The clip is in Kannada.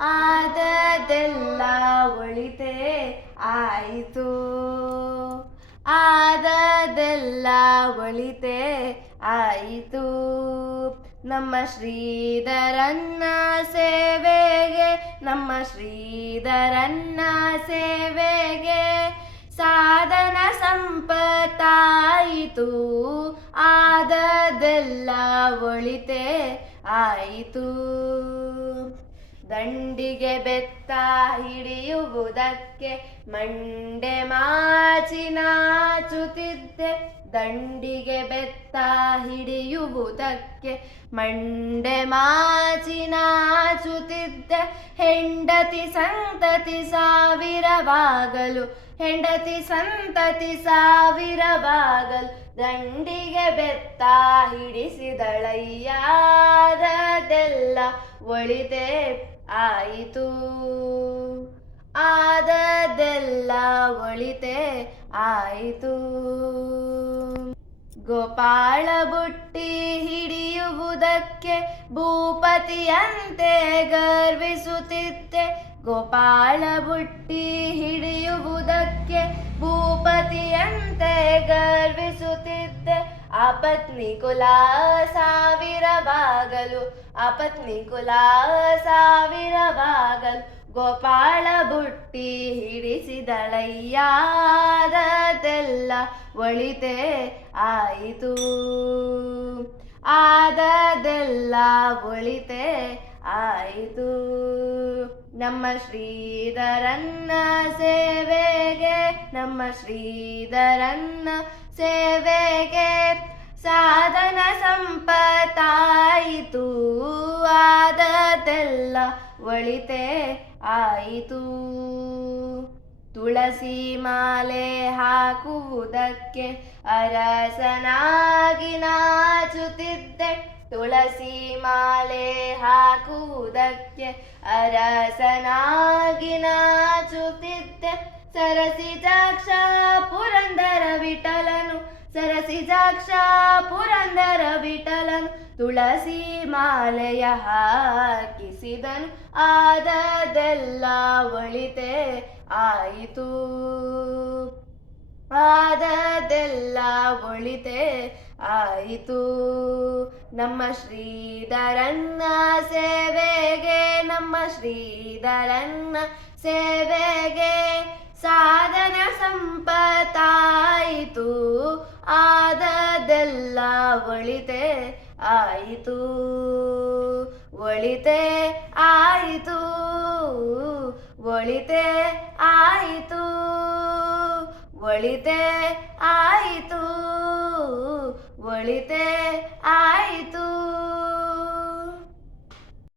ಆದದೆಲ್ಲ ಒಳಿತೇ ಆಯಿತು. ಆದದೆಲ್ಲ ಒಳಿತೇ ಆಯಿತು. ನಮ್ಮ ಶ್ರೀಧರನ್ನ ಸೇವೆಗೆ, ನಮ್ಮ ಶ್ರೀಧರನ್ನ ಸೇವೆಗೆ ಸಾಧನ ಸಂಪತ್ತಾಯಿತು. ಆದದೆಲ್ಲ ಒಳಿತೇ ಆಯಿತು. ದಂಡಿಗೆ ಬೆತ್ತ ಹಿಡಿಯುವುದಕ್ಕೆ ಮಂಡೆ ಮಾಚಿ ನಾಚುತ್ತಿದ್ದೆ. ದಂಡಿಗೆ ಬೆತ್ತ ಹಿಡಿಯುವುದಕ್ಕೆ ಮಂಡೆ ಮಾಚಿ ನಾಚುತ್ತಿದ್ದೆ. ಹೆಂಡತಿ ಸಂತತಿ ಸಾವಿರವಾಗಲು, ಹೆಂಡತಿ ಸಂತತಿ ಸಾವಿರವಾಗಲು ದಂಡಿಗೆ ಬೆತ್ತ ಹಿಡಿಸಿದಳಯ್ಯ. ಆದದೆಲ್ಲ ಒಳಿತೇ ಆಯಿತು. ಆದದೆಲ್ಲ ಒಳಿತೇ ಆಯಿತು. ಗೋಪಾಳ ಬುಟ್ಟಿ ಹಿಡಿಯುವುದಕ್ಕೆ ಭೂಪತಿಯಂತೆ ಗರ್ವಿಸುತ್ತಿದ್ದೆ. ಗೋಪಾಳ ಬುಟ್ಟಿ ಹಿಡಿಯುವುದಕ್ಕೆ ಭೂಪತಿಯಂತೆ ಗರ್ವಿಸುತ್ತಿದ್ದೆ. ಆಪತ್ನಿ ಕುಲ ಸಾವಿರವಾಗಲು, ಆಪತ್ನಿ ಕುಲ ಸಾವಿರವಾಗಲು ಗೋಪಾಳ ಬುಟ್ಟಿ ಹಿಡಿಸಿದಳಯ್ಯ. ಆದದೆಲ್ಲ ಒಳಿತೇ ಆಯಿತು. ಆದದೆಲ್ಲ ಒಳಿತೇ ಆಯಿತು. ನಮ್ಮ ಶ್ರೀಧರನ್ನ ಸೇವೆಗೆ, ನಮ್ಮ ಶ್ರೀಧರನ್ನ ಸೇವೆಗೆ ಸಾಧನ ಸಂಪತ್ತಾಯಿತು. ಆದದೆಲ್ಲ ಒಳಿತೇ ಆಯಿತು. ತುಳಸಿ ಮಾಲೆ ಹಾಕುವುದಕ್ಕೆ ಅರಸನಾಗಿ ನಾಚುತ್ತಿದ್ದೆ. ತುಳಸಿ ಮಾಲೆ ಹಾಕುವುದಕ್ಕೆ ಅರಸನಾಗಿ ನಾಚುತ್ತಿದ್ದೆ. ಸರಸಿಜಾಕ್ಷ ಪುರಂದರ ವಿಠಲನು, ಸರಸಿಜಾಕ್ಷ ಪುರಂದರ ವಿಠಲನು ತುಳಸಿ ಮಾಲೆಯ ಹಾಕಿಸಿದನು. ಆದದೆಲ್ಲ ಒಳಿತೇ ಆಯಿತು. ಆದದೆಲ್ಲ ಒಳಿತೇ ಆಯಿತು. ನಮ್ಮ ಶ್ರೀಧರನ್ನ ಸೇವೆಗೆ, ನಮ್ಮ ಶ್ರೀಧರನ್ನ ಸೇವೆಗೆ ಸಾಧನ ಸಂಪತ್ತಾಯಿತು. ಆದದೆಲ್ಲ ಒಳಿತೇ ಆಯಿತು. ಒಳಿತೇ ಆಯಿತು. ಒಳಿತೇ ಆಯಿತು. ಒಳಿತೇ ಆಯಿತು. ಒಳಿತೇ ಆಯಿತು.